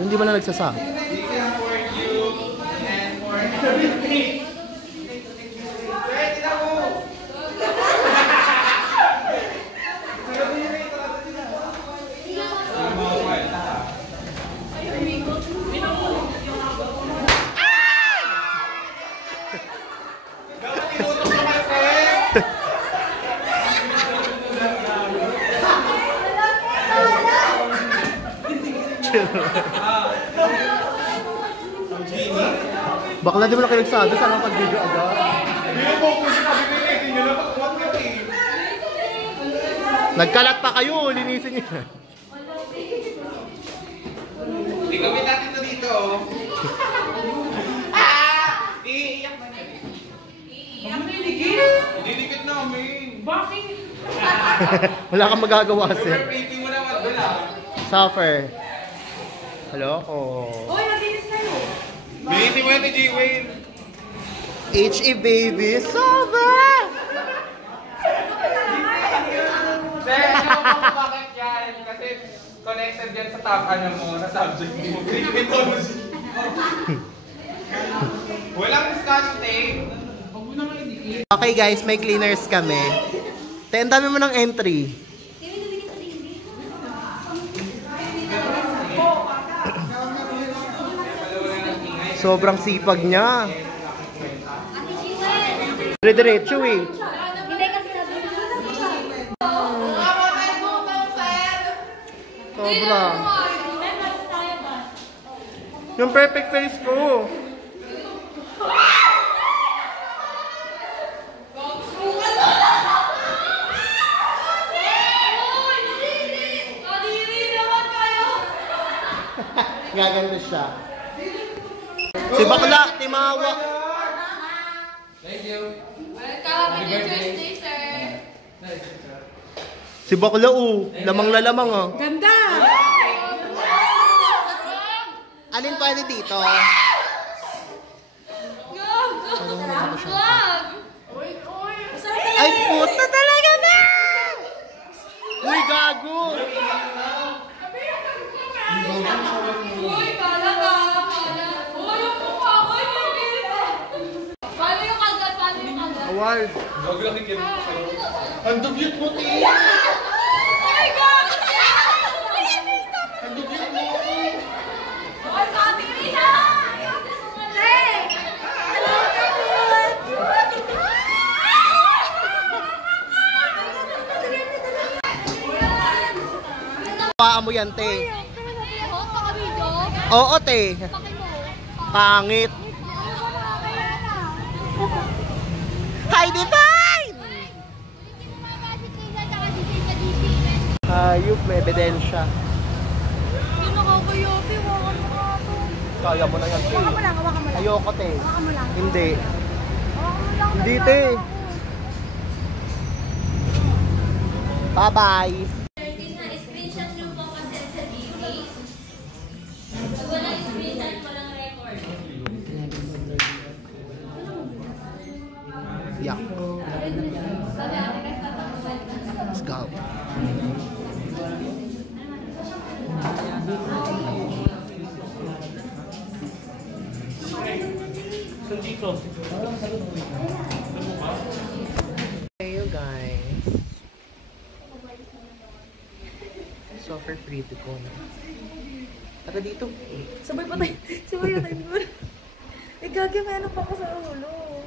Hindi ba na nagsasabi? Bakla, di mo na kayo nagsabi, saan ang pag-video agad? Hindi po kung sabi ko yun, hindi nyo na pag-what ka eh. Nagkalat pa kayo, linisin niyo. Hindi kami natin to dito. Iiyak na niya. Iiyak na iligit? Iligit namin. Bakit? Wala kang magagawa, sir. Pretty mo naman doon Suffer. Hello ko. Uy, mabilis na yun. Bilisin mo yan ni J-Wayne. H.E. baby, suffer! Sir, ano mo bakit yan? Kasi connected yan sa top ano mo, na subject mo. Ito mo siya. Walang scotch tape. Huwag mo naman idikit. Okay guys, may cleaners kami. Ang dami mo ng entry. Sobrang sipag niya. Dire-diretso eh. Sobra. Yung perfect face ko. Gaganda siya. Si Bakla, Timawa. Thank you. Happy birthday, sir. Si Bakla, lamang-lalamang oh. Ganda! Alin pwede dito? Ay, puta talaga na! Uy, gago! Uy, kala ka! Uy, yung mukha ko! Paano yung kagat? Paano yung kagat? Award. Huwag lang kikirin ko sa'yo. Ang dugyot mo, Ti! Oh my God! Ang dugyot mo! Ay, katiri na! Paan mo yan, Te? Oo, Te. Pangit. Hi, Divine! Hayop, may ebidensya. Hindi nakakayopi. Hawakan mo nga ito. Kaya mo na yan, Te. Hawakan mo lang, hawakan mo lang. Ayoko, Te. Hawakan mo lang. Hindi. Hawakan mo lang. Hindi, Te. Bye-bye. Screenshot nyo po kasi sa GC. Walang screenshot, walang record. Yeah. Let's go. Hey you guys. Super pretty ko na. Taka dito. Sabay pa tayo. Sabay na tayo. Gagi, may ano pa ko sa ulo.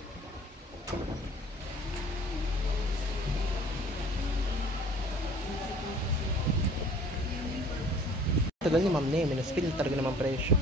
Tagal ni ma'am na eh. Minus filter ka naman presyo.